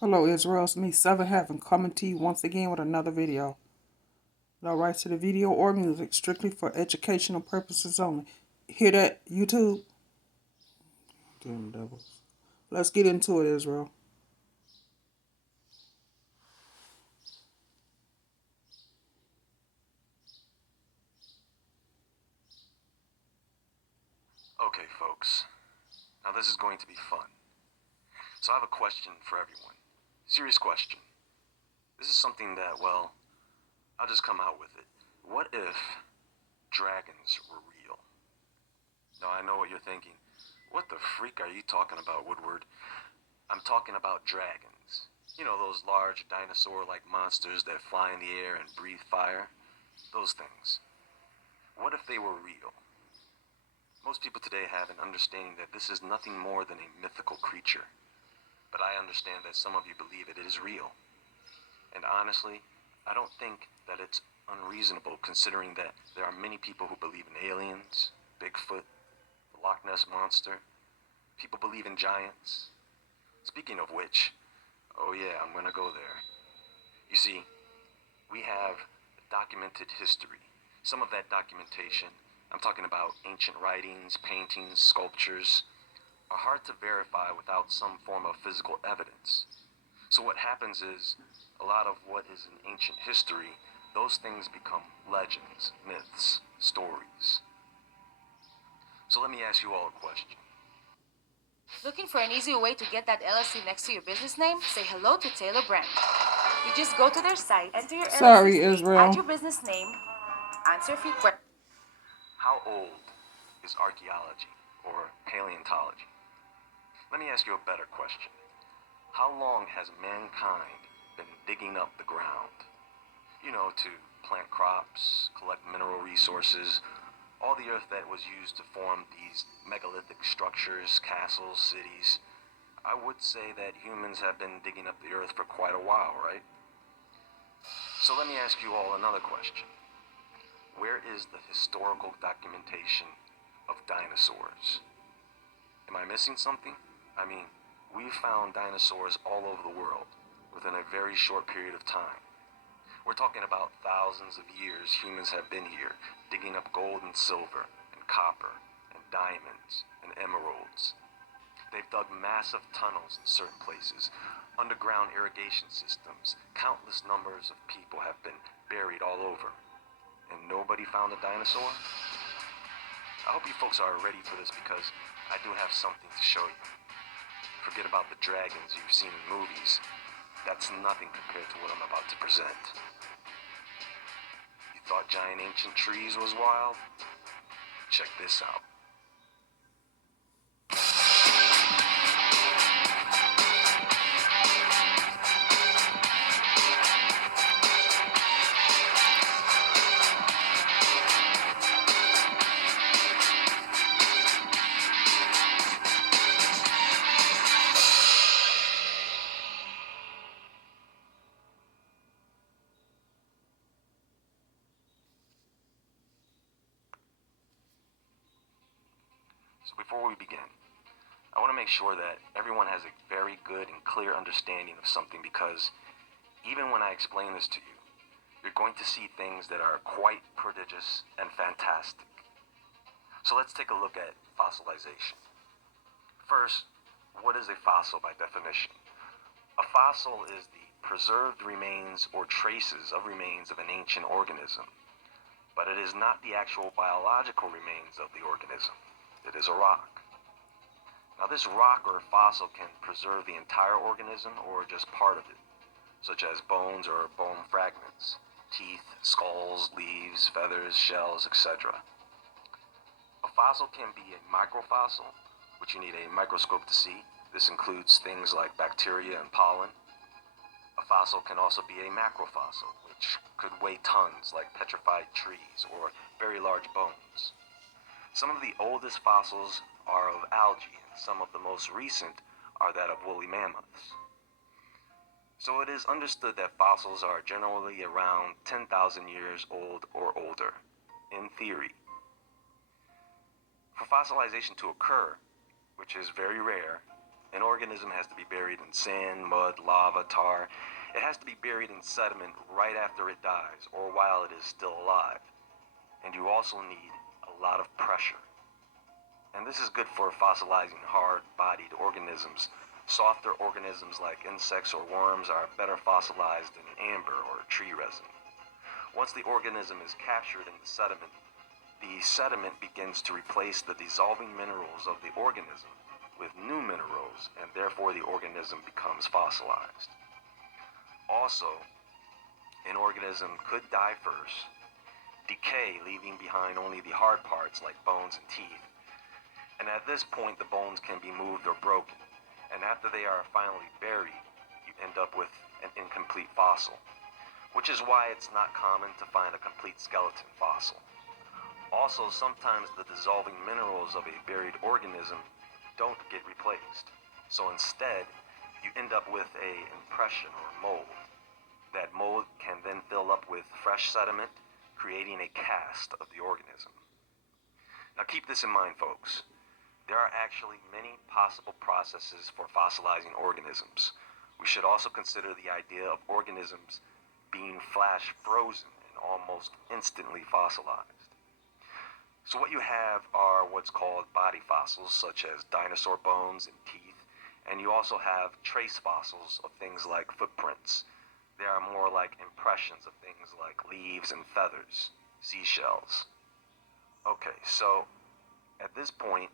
Hello Israel, it's me, Seven Heaven, coming to you once again with another video. No rights to the video or music, strictly for educational purposes only. Hear that, YouTube? Damn devils. Let's get into it, Israel. Okay, folks. Now this is going to be fun. So I have a question for everyone. Serious question. This is something that, well, I'll just come out with it. What if dragons were real? Now I know what you're thinking. What the freak are you talking about, Woodward? I'm talking about dragons. You know, those large dinosaur-like monsters that fly in the air and breathe fire? Those things. What if they were real? Most people today have an understanding that this is nothing more than a mythical creature. But I understand that some of you believe it is real. And honestly, I don't think that it's unreasonable considering that there are many people who believe in aliens, Bigfoot, the Loch Ness Monster. People believe in giants. Speaking of which, oh yeah, I'm gonna go there. You see, we have documented history. Some of that documentation, I'm talking about ancient writings, paintings, sculptures, are hard to verify without some form of physical evidence. So what happens is, a lot of what is in ancient history, those things become legends, myths, stories. So let me ask you all a question. Looking for an easy way to get that LLC next to your business name? Say hello to Taylor Brand. You just go to their site, enter your Sorry, LLC's name, add Israel. your business name, answer a few questions. How old is archaeology or paleontology? Let me ask you a better question. How long has mankind been digging up the ground? You know, to plant crops, collect mineral resources, all the earth that was used to form these megalithic structures, castles, cities. I would say that humans have been digging up the earth for quite a while, right? So let me ask you all another question. Where is the historical documentation of dinosaurs? Am I missing something? I mean, we've found dinosaurs all over the world within a very short period of time. We're talking about thousands of years humans have been here, digging up gold and silver, and copper, and diamonds, and emeralds. They've dug massive tunnels in certain places, underground irrigation systems. Countless numbers of people have been buried all over. And nobody found a dinosaur? I hope you folks are ready for this because I do have something to show you. Forget about the dragons you've seen in movies. That's nothing compared to what I'm about to present. You thought giant ancient trees was wild? Check this out. So before we begin, I want to make sure that everyone has a very good and clear understanding of something because even when I explain this to you, you're going to see things that are quite prodigious and fantastic. So let's take a look at fossilization. First, what is a fossil by definition? A fossil is the preserved remains or traces of remains of an ancient organism, but it is not the actual biological remains of the organism. It is a rock. Now this rock or fossil can preserve the entire organism or just part of it, such as bones or bone fragments, teeth, skulls, leaves, feathers, shells, etc. A fossil can be a microfossil, which you need a microscope to see. This includes things like bacteria and pollen. A fossil can also be a macrofossil, which could weigh tons like petrified trees or very large bones. Some of the oldest fossils are of algae, and some of the most recent are that of woolly mammoths. So it is understood that fossils are generally around 10,000 years old or older, in theory. For fossilization to occur, which is very rare, An organism has to be buried in sand, mud, lava, tar. It has to be buried in sediment right after it dies or while it is still alive. And you also need a lot of pressure. And this is good for fossilizing hard-bodied organisms. Softer organisms like insects or worms are better fossilized in amber or tree resin. Once the organism is captured in the sediment begins to replace the dissolving minerals of the organism with new minerals, and therefore the organism becomes fossilized. Also, an organism could die first, decay, leaving behind only the hard parts like bones and teeth. And at this point, the bones can be moved or broken. And after they are finally buried, you end up with an incomplete fossil, which is why it's not common to find a complete skeleton fossil. Also, sometimes the dissolving minerals of a buried organism don't get replaced. So instead, you end up with an impression or mold. That mold can then fill up with fresh sediment, creating a cast of the organism. Now keep this in mind, folks. There are actually many possible processes for fossilizing organisms. We should also consider the idea of organisms being flash frozen and almost instantly fossilized. So what you have are what's called body fossils, such as dinosaur bones and teeth, and you also have trace fossils of things like footprints. They are more like impressions of things like leaves and feathers, seashells. Okay, so at this point,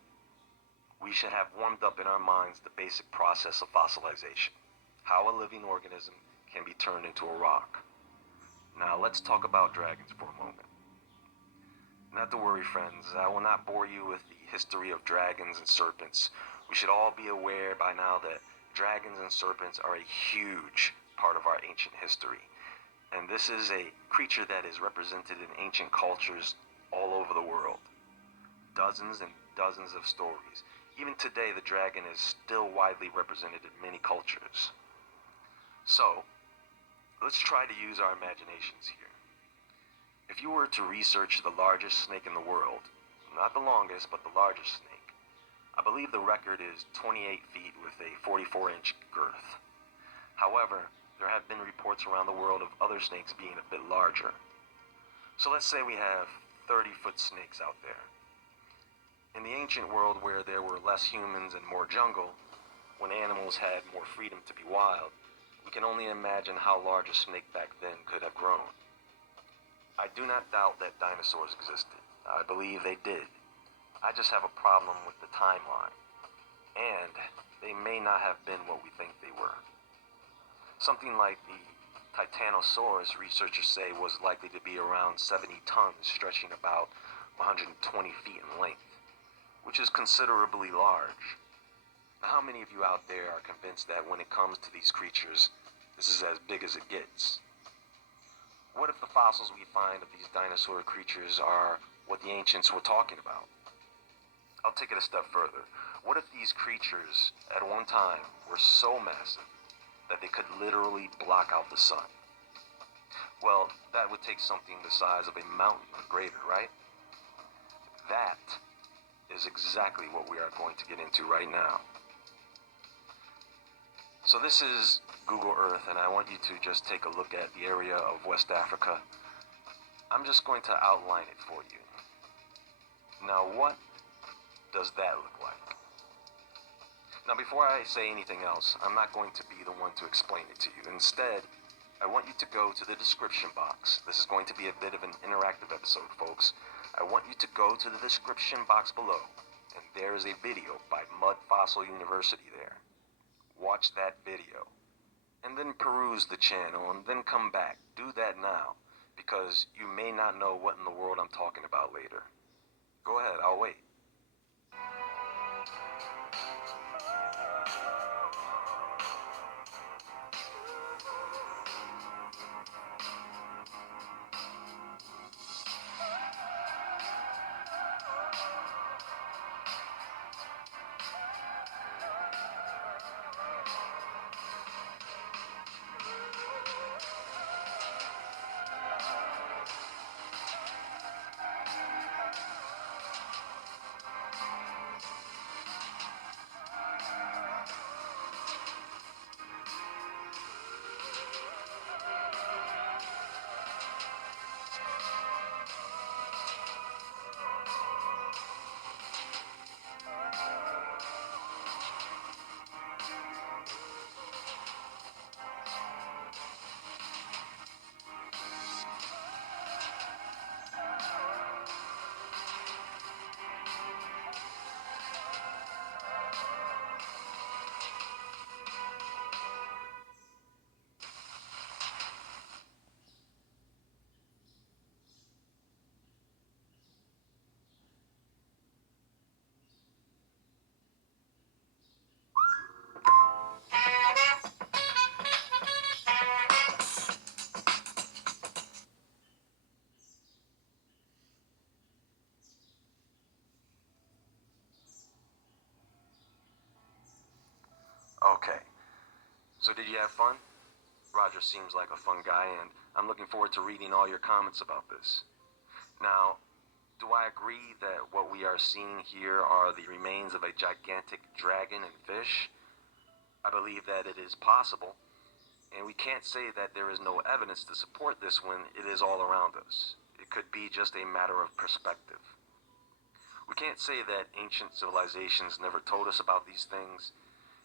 we should have warmed up in our minds the basic process of fossilization, how a living organism can be turned into a rock. Now let's talk about dragons for a moment. Not to worry, friends, I will not bore you with the history of dragons and serpents. We should all be aware by now that dragons and serpents are a huge part of our ancient history. And this is a creature that is represented in ancient cultures all over the world. Dozens and dozens of stories. Even today, the dragon is still widely represented in many cultures. So, let's try to use our imaginations here. If you were to research the largest snake in the world, not the longest, but the largest snake, I believe the record is 28 feet with a 44-inch girth. However, there have been reports around the world of other snakes being a bit larger. So let's say we have 30-foot snakes out there. In the ancient world where there were less humans and more jungle, when animals had more freedom to be wild, we can only imagine how large a snake back then could have grown. I do not doubt that dinosaurs existed. I believe they did. I just have a problem with the timeline. And they may not have been what we think they were. Something like the Titanosaurus, researchers say, was likely to be around 70 tons, stretching about 120 feet in length, which is considerably large. Now, how many of you out there are convinced that when it comes to these creatures, this is as big as it gets? What if the fossils we find of these dinosaur creatures are what the ancients were talking about? I'll take it a step further. What if these creatures, at one time, were so massive that they could literally block out the sun? Well, that would take something the size of a mountain or greater, right? That is exactly what we are going to get into right now. So this is Google Earth, and I want you to just take a look at the area of West Africa. I'm just going to outline it for you. Now, what does that look like? Now, before I say anything else, I'm not going to be the one to explain it to you. Instead, I want you to go to the description box. This is going to be a bit of an interactive episode, folks. I want you to go to the description box below, and there is a video by Mud Fossil University there. Watch that video, and then peruse the channel, and then come back. Do that now, because you may not know what in the world I'm talking about later. Go ahead, I'll wait. So did you have fun? Roger seems like a fun guy, and I'm looking forward to reading all your comments about this. Now, do I agree that what we are seeing here are the remains of a gigantic dragon and fish? I believe that it is possible, and we can't say that there is no evidence to support this when it is all around us. It could be just a matter of perspective. We can't say that ancient civilizations never told us about these things.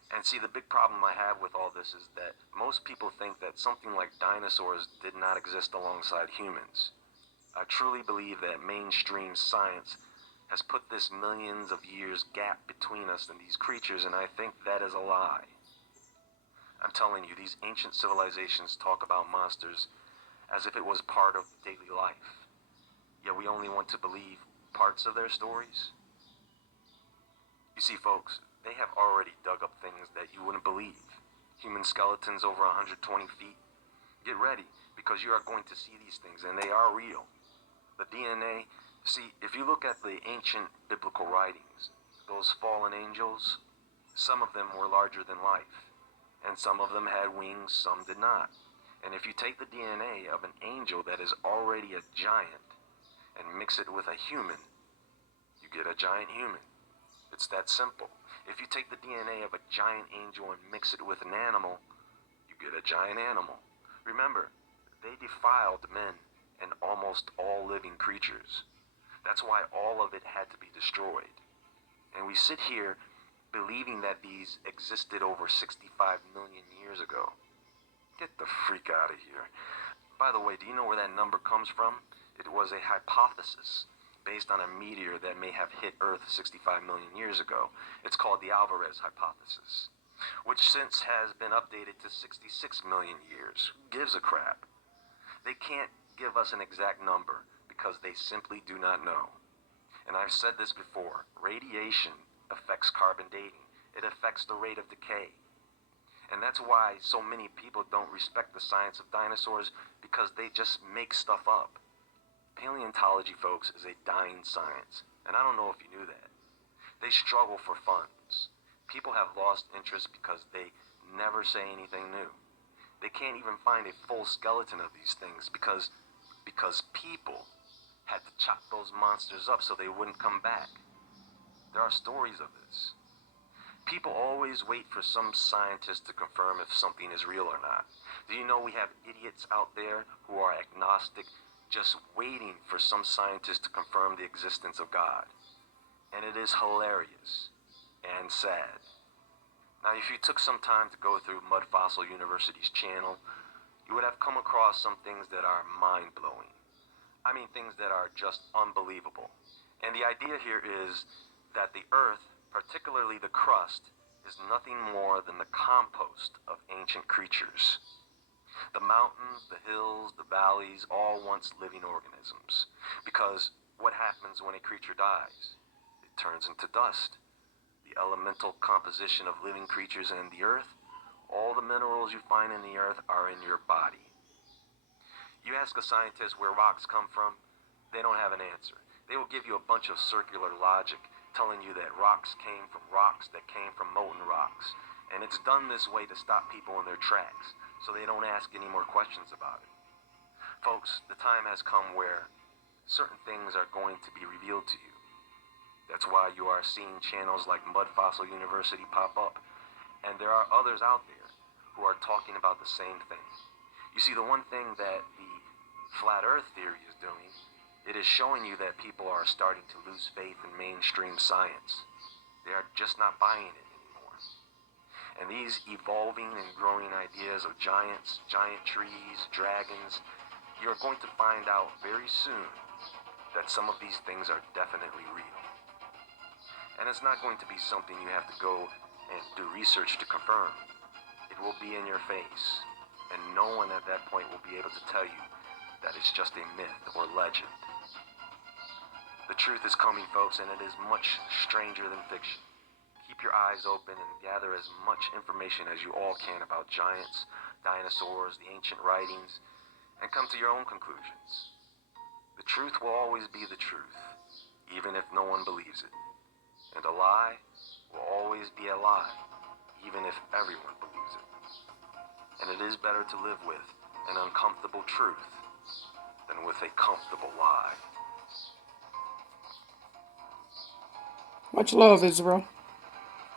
And see, the big problem I have with all this is that most people think that something like dinosaurs did not exist alongside humans. I truly believe that mainstream science has put this millions of years gap between us and these creatures, and I think that is a lie. I'm telling you, these ancient civilizations talk about monsters as if it was part of daily life. Yet we only want to believe parts of their stories. You see, folks, they have already dug up things that you wouldn't believe. Human skeletons over 120 feet. Get ready, because you are going to see these things, and they are real. The DNA, see, if you look at the ancient biblical writings, those fallen angels, some of them were larger than life, and some of them had wings, some did not. And if you take the DNA of an angel that is already a giant and mix it with a human, you get a giant human. It's that simple. If you take the DNA of a giant angel and mix it with an animal, you get a giant animal. Remember, they defiled men and almost all living creatures. That's why all of it had to be destroyed. And we sit here believing that these existed over 65 million years ago. Get the freak out of here. By the way, do you know where that number comes from? It was a hypothesis based on a meteor that may have hit Earth 65 million years ago. It's called the Alvarez hypothesis, which since has been updated to 66 million years. Who gives a crap? They can't give us an exact number because they simply do not know. And I've said this before, radiation affects carbon dating. It affects the rate of decay. And that's why so many people don't respect the science of dinosaurs, because they just make stuff up. Paleontology, folks, is a dying science, and I don't know if you knew that. They struggle for funds. People have lost interest because they never say anything new. They can't even find a full skeleton of these things because people had to chop those monsters up so they wouldn't come back. There are stories of this. People always wait for some scientist to confirm if something is real or not. Do you know we have idiots out there who are agnostic, just waiting for some scientist to confirm the existence of God? And it is hilarious and sad. Now, if you took some time to go through Mud Fossil University's channel, you would have come across some things that are mind-blowing. I mean, things that are just unbelievable. And the idea here is that the Earth, particularly the crust, is nothing more than the compost of ancient creatures. The mountains, the hills, the valleys, all once living organisms. Because what happens when a creature dies? It turns into dust. The elemental composition of living creatures and the earth, all the minerals you find in the earth are in your body. You ask a scientist where rocks come from, they don't have an answer. They will give you a bunch of circular logic telling you that rocks came from rocks that came from molten rocks. And it's done this way to stop people in their tracks, so they don't ask any more questions about it. Folks, the time has come where certain things are going to be revealed to you. That's why you are seeing channels like Mud Fossil University pop up. And there are others out there who are talking about the same thing. You see, the one thing that the flat earth theory is doing, it is showing you that people are starting to lose faith in mainstream science. They are just not buying it anymore. And these evolving and growing ideas of giants, giant trees, dragons, you're going to find out very soon that some of these things are definitely real. And it's not going to be something you have to go and do research to confirm. It will be in your face, and no one at that point will be able to tell you that it's just a myth or legend. The truth is coming, folks, and it is much stranger than fiction. Keep your eyes open and gather as much information as you all can about giants, dinosaurs, the ancient writings, and come to your own conclusions. The truth will always be the truth, even if no one believes it. And a lie will always be a lie, even if everyone believes it. it is better to live with an uncomfortable truth than with a comfortable lie. Much love, Israel.